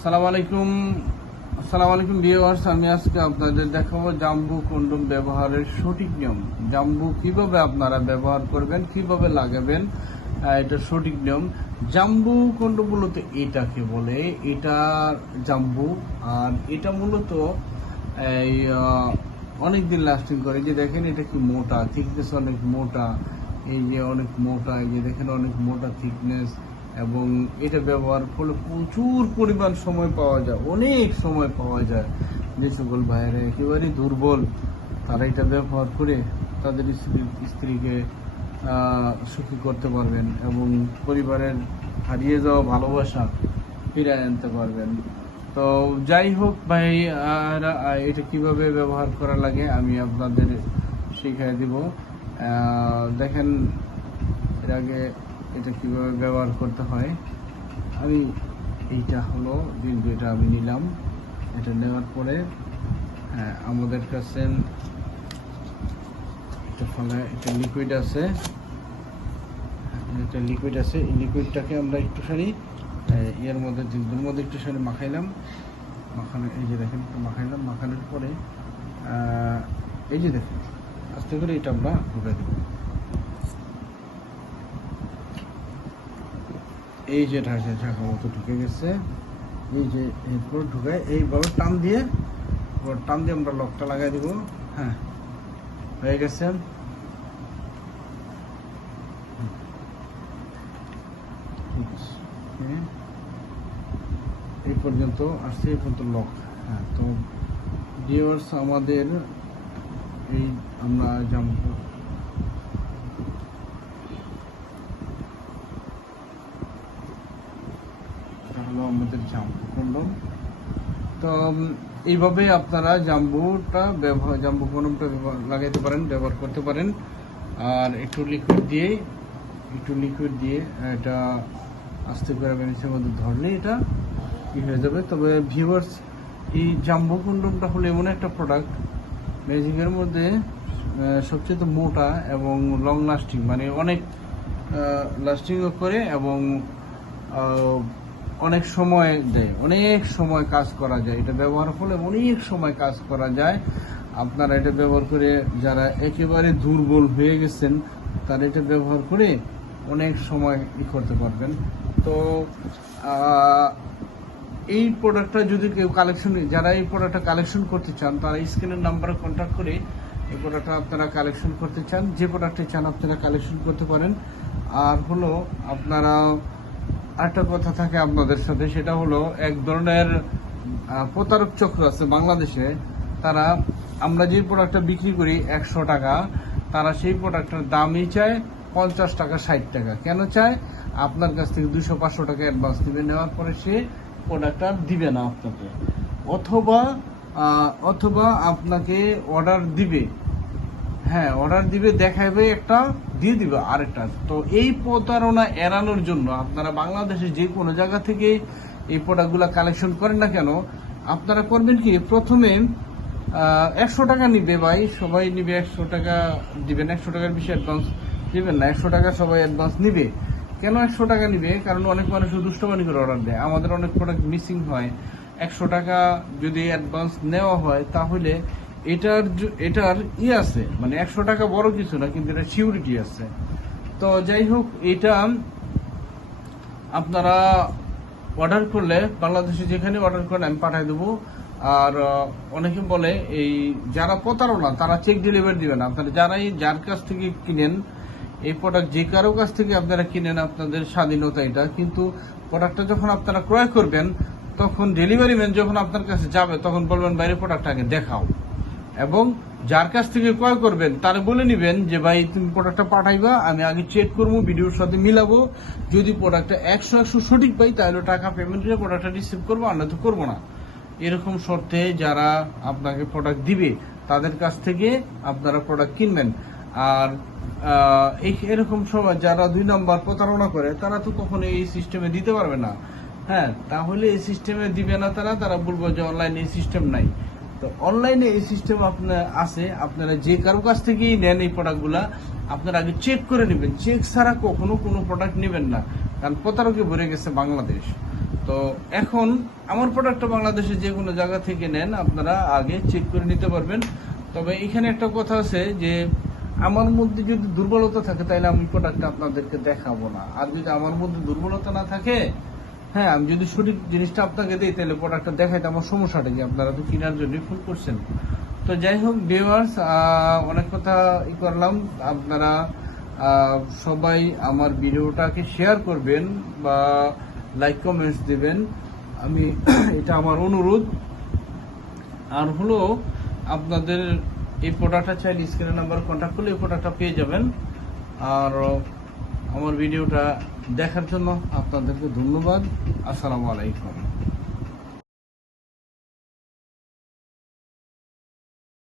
আসসালামু আলাইকুম ভিউয়ার্স, আমি আজকে আপনাদের দেখাবো জাম্বু কন্ডোম ব্যবহারের সঠিক নিয়ম। জাম্বু কিভাবে আপনারা ব্যবহার করবেন, কিভাবে লাগাবেন, এটা সঠিক নিয়ম। জাম্বু কন্ডোম মূলত এটাকে বলে, এটা জাম্বু। আর এটা মূলত এই অনেক দিন লাস্টিং করে। যে দেখেন এটা কি মোটা, থিকনেস অনেক মোটা, এই যে অনেক মোটা, এই যে দেখেন অনেক মোটা থিকনেস। এবং এটা ব্যবহার করলে প্রচুর পরিমাণ সময় পাওয়া যায়, অনেক সময় পাওয়া যায়। যে সকল ভাইয়েরা একেবারেই দুর্বল, তারা এটা ব্যবহার করে তাদের স্ত্রীকে সুখী করতে পারবেন এবং পরিবারের হারিয়ে যাওয়া ভালোবাসা ফিরে আনতে পারবেন। তো যাই হোক ভাই, এটা কিভাবে ব্যবহার করা লাগে আমি আপনাদের শিখিয়ে দিব। দেখেন এর আগে এটা কিভাবে ব্যবহার করতে হয়। আমি এইটা হলো বিন্দু, এটা আমি নিলাম। এটা নেওয়ার পরে আমাদের কাছে এটা লিকুইড আছে, এই লিকুইডটাকে আমরা একটুখানি এর মধ্যে দুধের মধ্যে একটুখানি মাখাইলাম। এই যে দেখেন মাখাইলাম, মাখানোর পরে এই যে দেখেন আস্তে করে এটা আমরা ঢুকে দেব। এই যে ঢাকা মতো ঢুকে গেছে। এই যে এরপর ঢুকায় এইভাবে টান দিয়ে আমরা লকটা লাগাই দিব। হ্যাঁ, হয়ে গেছে। এই পর্যন্ত আসছে, এই পর্যন্ত লক। হ্যাঁ, তো ভিউয়ার্স আমাদের এই আমরা জাম্বু হলো আমাদের জাম্বু কন্ডোম। তো এইভাবে আপনারা জাম্বু কন্ডোমটা লাগাইতে পারেন, ব্যবহার করতে পারেন। আর একটু লিকুইড দিয়ে এটা আস্তে করে বেনিসের মধ্যে ধরলে এটা কি হয়ে যাবে। তবে ভিউয়ার্স, এই জাম্বু কন্ডোমটা হলো এমন একটা প্রোডাক্ট ম্যাজিকের মধ্যে সবচেয়ে মোটা এবং লং লাস্টিং, মানে অনেক লাস্টিংও করে এবং অনেক সময় দেয়, অনেক সময় কাজ করা যায়। এটা ব্যবহার করলে অনেক সময় কাজ করা যায়। আপনারা এটা ব্যবহার করে যারা একেবারে দুর্বল হয়ে গেছেন, তারা এটা ব্যবহার করে অনেক সময় করতে পারবেন। তো এই প্রোডাক্টটা যদি কেউ যারা এই প্রোডাক্টটা কালেকশন করতে চান, তারা স্ক্রিনের নাম্বারে কন্ট্যাক্ট করে এই প্রোডাক্টটা আপনারা কালেকশন করতে চান, যে প্রোডাক্টে চান আপনারা কালেকশন করতে পারেন। আর হলো আপনারা আরেকটা কথা থাকে আপনাদের সাথে, সেটা হলো এক ধরনের প্রতারক চক্র আছে বাংলাদেশে। তারা আমরা যে প্রোডাক্টটা বিক্রি করি 100 টাকা, তারা সেই প্রোডাক্টের দামই চায় 50 টাকা 60 টাকা। কেন চায়? আপনার কাছ থেকে 200-500 টাকা অ্যাডভান্স দিবে, নেওয়ার পরে সে প্রোডাক্টটা দিবে না আপনাকে, অথবা আপনাকে অর্ডার দিবে। হ্যাঁ, অর্ডার দিবে, দেখাবে একটা, দিয়ে দিবে আরেকটা। তো এই প্রতারণা এড়ানোর জন্য আপনারা বাংলাদেশে যে কোনো জায়গা থেকে এই প্রোডাক্টগুলো কালেকশন করেন না কেন, আপনারা করবেন কি, প্রথমে 100 টাকা নিবে ভাই, সবাই নিবে 100 টাকা দিবেন। 100 টাকার বেশি অ্যাডভান্স দিবেন না, 100 টাকা সবাই অ্যাডভান্স নিবে। কেন 100 টাকা নিবে? কারণ অনেক মানুষ দুষ্টমানি করে অর্ডার দেয়, আমাদের অনেক প্রোডাক্ট মিসিং হয়। 100 টাকা যদি অ্যাডভান্স নেওয়া হয় তাহলে এটার আছে, মানে 100 টাকা বড় কিছু না, কিন্তু এটা সিউরিটি আছে। তো যাই হোক, এটা আপনারা অর্ডার করলে বাংলাদেশে যেখানে অর্ডার করেন আমি পাঠিয়ে দেবো। আর অনেকে বলে এই যারা প্রতারণা, তারা চেক ডেলিভারি দিবেন। আপনারা যার কাছ থেকে কিনেন এই প্রোডাক্ট, যে কারো কাছ থেকে আপনারা কিনেন, আপনাদের স্বাধীনতা এটা, কিন্তু প্রোডাক্টটা যখন আপনারা ক্রয় করবেন, তখন ডেলিভারি ম্যান যখন আপনার কাছে যাবে, তখন বলবেন বাইরে প্রোডাক্টটা আগে দেখাও। এবং যার কাছ থেকে ক্রয় করবেন তারা বলে নিবেন যে ভাই তুমি প্রোডাক্টটা পাঠাইবা, আমি আগে চেক করবো, ভিডিওর সাথে মিলাবো। যদি প্রোডাক্টটা 100 সঠিক পাই তাহলে টাকা পেমেন্ট করে প্রোডাক্টটা রিসিভ করবো, আর নয়তো করবো না। এরকম শর্তে যারা আপনাকে প্রোডাক্ট দিবে তাদের কাছ থেকে আপনারা প্রোডাক্ট কিনবেন। আর এরকম সময় যারা 2 নম্বর প্রতারণা করে, তারা তো কখনো এই সিস্টেমে দিতে পারবে না। হ্যাঁ, তাহলে এই সিস্টেমে দিবে না, তারা বলবো যে অনলাইনে এই সিস্টেম নাই। তো অনলাইনে এই সিস্টেম আপনার আছে, আপনারা যে কারো কাছ থেকেই নেন এই প্রোডাক্টগুলা, আপনারা আগে চেক করে নেবেন। চেক ছাড়া কখনো কোনো প্রোডাক্ট নেবেন না, কারণ প্রতারকে ভরে গেছে বাংলাদেশ। তো তো এখন আমার প্রোডাক্টটা বাংলাদেশে যে কোনো জায়গা থেকে নেন, আপনারা আগে চেক করে নিতে পারবেন। তবে এখানে একটা কথা আছে যে আমার মধ্যে যদি দুর্বলতা থাকে তাহলে আমি প্রোডাক্টটা আপনাদেরকে দেখাবো না। আর যদি আমার মধ্যে দুর্বলতা না থাকে, হ্যাঁ, আমি যদি সঠিক জিনিসটা আপনাকে দিই তাহলে প্রোডাক্টটা দেখাইতে আমার সমস্যাটা কি? আপনারা তো কেনার জন্য ফোন করছেন। তো যাই হোক ভিউয়ার্স, অনেক কথা করলাম। আপনারা সবাই আমার ভিডিওটাকে শেয়ার করবেন বা লাইক কমেন্টস দিবেন, আমি এটা আমার অনুরোধ। আর হলো আপনাদের এই প্রোডাক্টটা চাইলে স্ক্রিনের নাম্বার কন্ট্যাক্ট করলে এই প্রোডাক্টটা পেয়ে যাবেন। আর আমার ভিডিওটা দেখার জন্য আপনাদেরকে ধন্যবাদ। আসসালামু আলাইকুম।